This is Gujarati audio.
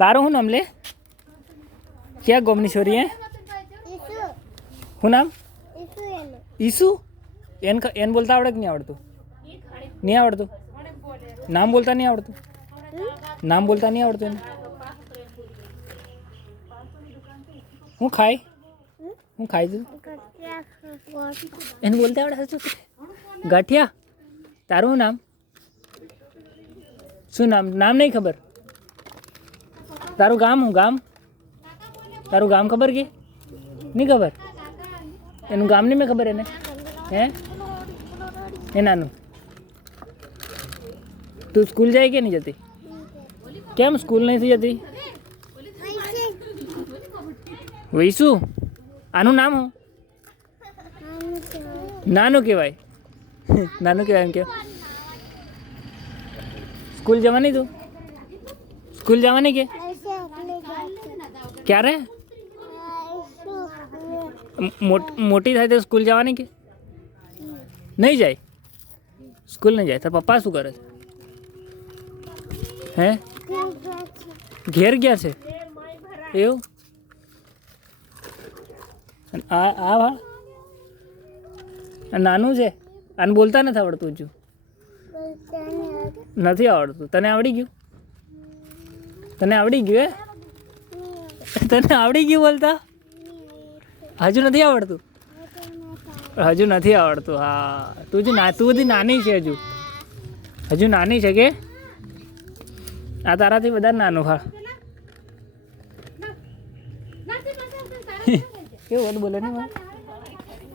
તારું શું નામ લે? ક્યાં ગોમની છોરી હે? શું નામ? ઈસુ. એન બોલતા આવડે કે નહીં આવડતું? નહીં આવડતું? નામ બોલતા નહીં આવડતું? નામ બોલતા નહીં આવડતું એને? હું ખાય? હું ખાય તું? એને બોલતા આવડે સાચું? ગાંઠિયા. તારું નામ શું? નામ નામ નહીં ખબર? તારું ગામ હું ગામ? તારું ગામ ખબર કે નહીં ખબર? એનું ગામ નહીં મેં ખબર એને? હે એનાનું? તું સ્કૂલ જાય કે નહીં જતી? કેમ સ્કૂલ નથી જતી? વૈસુ. આનું નામ હું? નાનું કહેવાય. નાનું કહેવાય એમ કે. સ્કૂલ જવાની તું? સ્કૂલ જવાની કે ક્યારે? મોટી થાય તો સ્કૂલ જવાની કે નહીં જાય? સ્કૂલ નહીં જાય. તાર પપ્પા શું કરે છે? હે ઘેર ગયા છે એવું? આ વા નાનું છે. આને બોલતા નથી આવડતું હજુ? નથી આવડતું. તને આવડી ગયું? તને આવડી ગયું હે? તને આવડી ગયું બોલતા? હજુ નથી આવડતું? હજુ નથી આવડતું. હા તું બધી નાની છે હજુ. હજુ નાની છે કે? આ તારાથી વધારે નાનું. હા કેવું બધું બોલે નહીં?